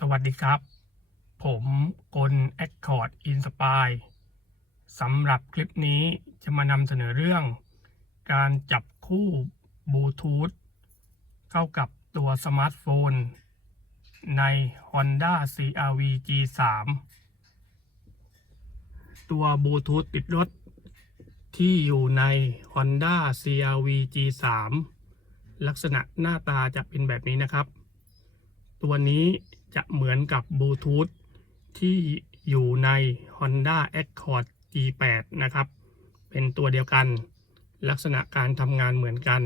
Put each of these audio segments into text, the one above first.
สวัสดีครับ ผมกล Accord Inspire สำหรับคลิปนี้จะมานำเสนอเรื่อง การจับคู่บลูทูธเข้ากับตัวสมาร์ทโฟน ใน Honda CRV G3 ตัวบลูทูธติดรถ ที่อยู่ใน Honda CRV G3 ลักษณะหน้าตาจะเป็นแบบนี้นะครับ ตัวนี้ จะเหมือนกับบลูทูธที่อยู่ใน Honda Accord G8 นะครับ เป็นตัวเดียวกัน ลักษณะการทำงานเหมือนกัน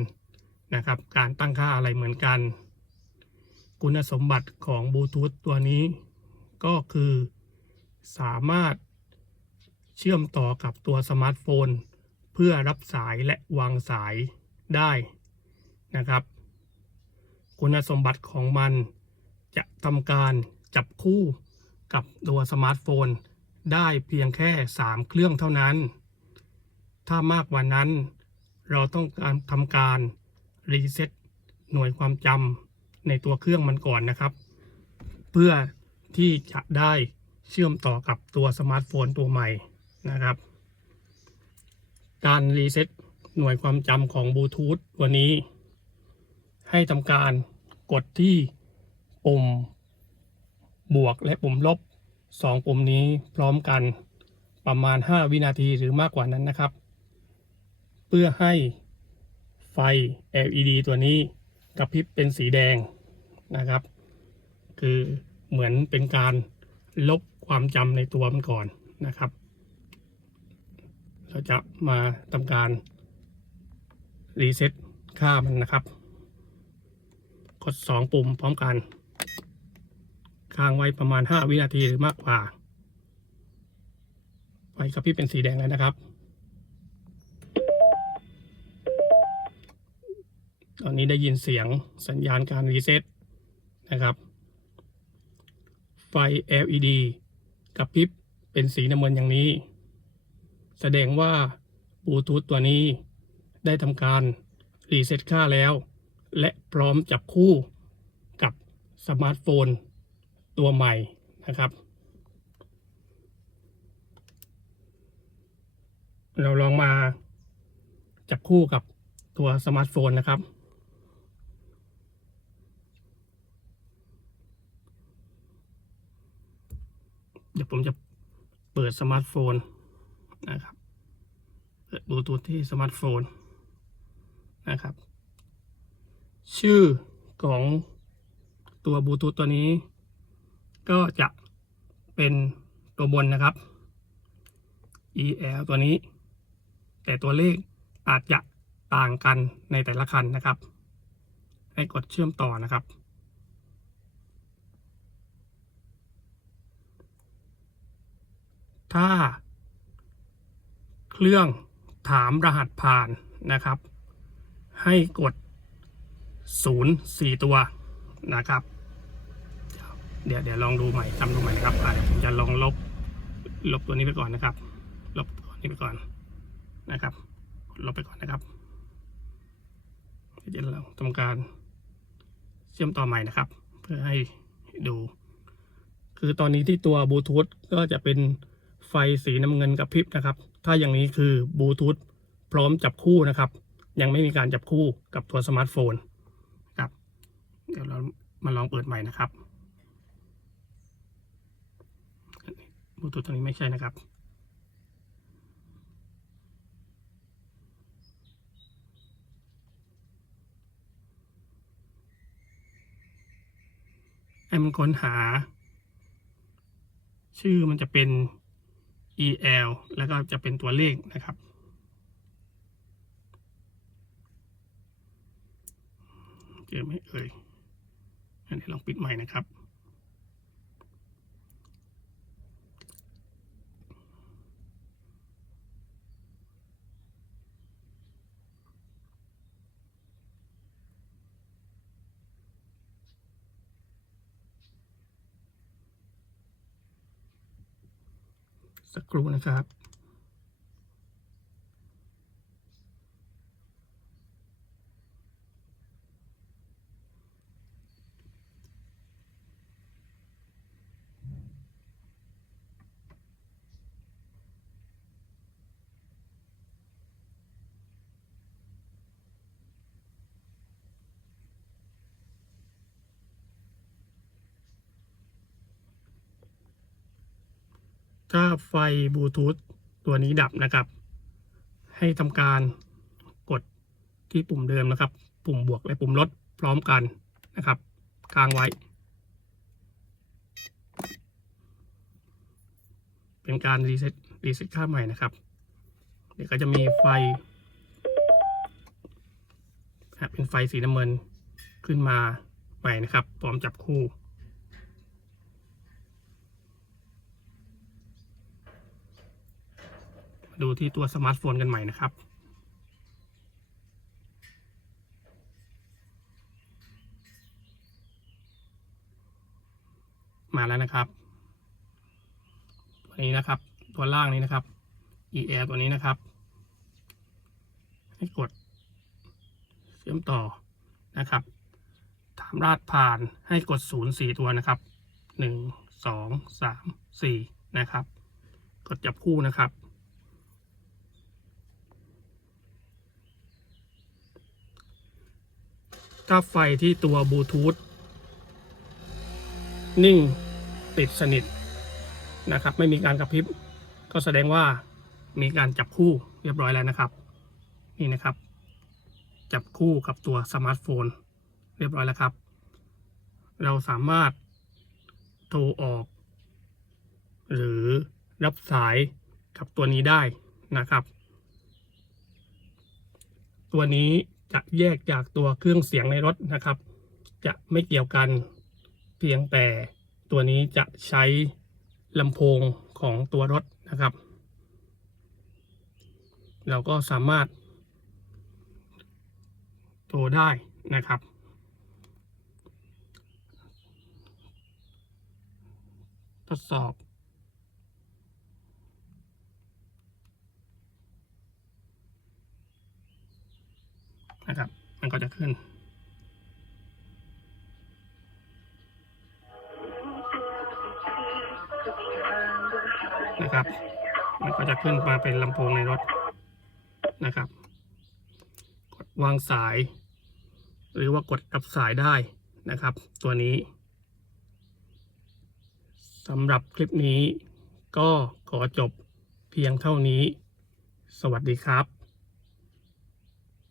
นะครับ การตั้งค่าอะไรเหมือนกัน คุณสมบัติของบลูทูธตัวนี้ ก็คือสามารถเชื่อมต่อกับตัวสมาร์ทโฟน เพื่อรับสายและวางสายได้นะครับ คุณสมบัติของมัน จะทำการจับคู่กับตัวสมาร์ทโฟน ได้เพียงแค่ 3 เครื่องเท่านั้น ถ้ามากกว่านั้น เราต้องการทำการรีเซ็ตหน่วยความจำในตัวเครื่องมันก่อนนะครับ เพื่อที่จะได้เชื่อมต่อกับตัวสมาร์ทโฟนตัวใหม่นะครับ การรีเซ็ตหน่วยความจำของบลูทูธตัวนี้ ให้ทำการกดที่ ปุ่ม บวกและปุ่มลบสองปุ่มนี้พร้อมกันประมาณ 5 วินาทีหรือมากกว่านั้นนะครับ เพื่อให้ไฟ LED ตัวนี้กระพริบเป็นสีแดงนะครับ คือเหมือนเป็นการลบความจำในตัวมันก่อนนะครับ เราจะมาทำการรีเซ็ตค่ามันนะครับ กด 2 ปุ่มพร้อมกัน ค้างไว้ประมาณ 5 วินาทีหรือมากกว่าไฟกระพริบเป็นสีแดงแล้วนะครับ ตอนนี้ได้ยินเสียงสัญญาณการรีเซ็ตนะครับ ไฟ LED กระพริบเป็นสีน้ำเงินอย่างนี้ แสดงว่าบลูทูธตัวนี้ได้ทำการรีเซ็ตค่าแล้ว และพร้อมจับคู่กับสมาร์ทโฟน ตัวใหม่นะครับ เราลองมาจับคู่กับตัวสมาร์ทโฟนนะครับ เดี๋ยวผมจะเปิดสมาร์ทโฟนนะครับ เปิดบลูทูธที่สมาร์ทโฟนนะครับ ชื่อของตัวบลูทูธตัวนี้ ก็จะเป็นตัวบนนะครับ EL ตัวนี้ แต่ตัวเลขอาจจะต่างกันในแต่ละคันนะครับ ให้กดเชื่อมต่อนะครับ ถ้า เครื่องถามรหัสผ่านนะครับ ให้กดศูนย์สี่ตัวนะครับ เดี๋ยวเดี๋ยวลองดูใหม่จำดูใหม่นะครับเดี๋ยวผมจะลองลบ ลบตัวนี้ไปก่อนนะครับ ลบตัวนี้ไปก่อนนะครับ ลบไปก่อนนะครับเดี๋ยวเราทำการเชื่อมต่อใหม่นะครับ เพื่อให้ดู คือตอนนี้ที่ตัวบลูทูธก็จะเป็นไฟสีน้ำเงินกับพริบนะครับ ถ้าอย่างนี้คือบลูทูธพร้อมจับคู่นะครับ ยังไม่มีการจับคู่กับตัวสมาร์ทโฟนครับ เดี๋ยวเรามาลองเปิดใหม่นะครับ บลูทูธตัวนี้ไม่ใช่นะครับ ให้มันค้นหา ชื่อมันจะเป็น el แล้วก็จะเป็นตัวเลขนะครับเจอไหมเอ่ยอันนี้ลองปิดใหม่นะครับ สักครู่นะครับ ถ้าไฟบลูทูธตัวนี้ดับนะครับ ให้ทำการกดที่ปุ่มเดิมนะครับ ปุ่มบวกและปุ่มลดพร้อมกันนะครับค้างไว้ เป็นการรีเซ็ตรีเซ็ตค่าใหม่นะครับ เดี๋ยวก็จะมีไฟเป็นไฟสีน้ำเงินขึ้นมาใหม่นะครับ พร้อมจับคู่ มา ดูที่ตัวสมาร์ทโฟนกันใหม่นะครับมาแล้วนะครับ ตัวนี้นะครับ ตัวล่างนี้นะครับ EL ตัวนี้นะครับ ให้กด เชื่อมต่อนะครับถามรหัสผ่านให้กดศูนย์สี่ตัวนะครับหนึ่งสองสามสี่นะครับ กดจับคู่นะครับ ถ้าไฟที่ตัวบลูทูธนิ่งติดสนิทนะครับ ไม่มีการกระพริบ ก็แสดงว่ามีการจับคู่เรียบร้อยแล้วนะครับ นี่นะครับ จับคู่กับตัวสมาร์ทโฟน เรียบร้อยแล้วครับ เราสามารถโทรออก หรือรับสายกับตัวนี้ได้นะครับ ตัวนี้ จะแยกจากตัวเครื่องเสียงในรถนะครับ จะไม่เกี่ยวกันเพียงแต่ตัวนี้จะใช้ลำโพงของตัวรถนะครับ เราก็สามารถโทรได้นะครับ ทดสอบ นะครับ มันก็จะขึ้น นะครับ มันก็จะขึ้นมาเป็นลำโพงในรถนะครับ กดวางสาย หรือว่ากดรับสายได้นะครับ ตัวนี้สำหรับคลิปนี้ก็ขอจบเพียงเท่านี้ สวัสดีครับ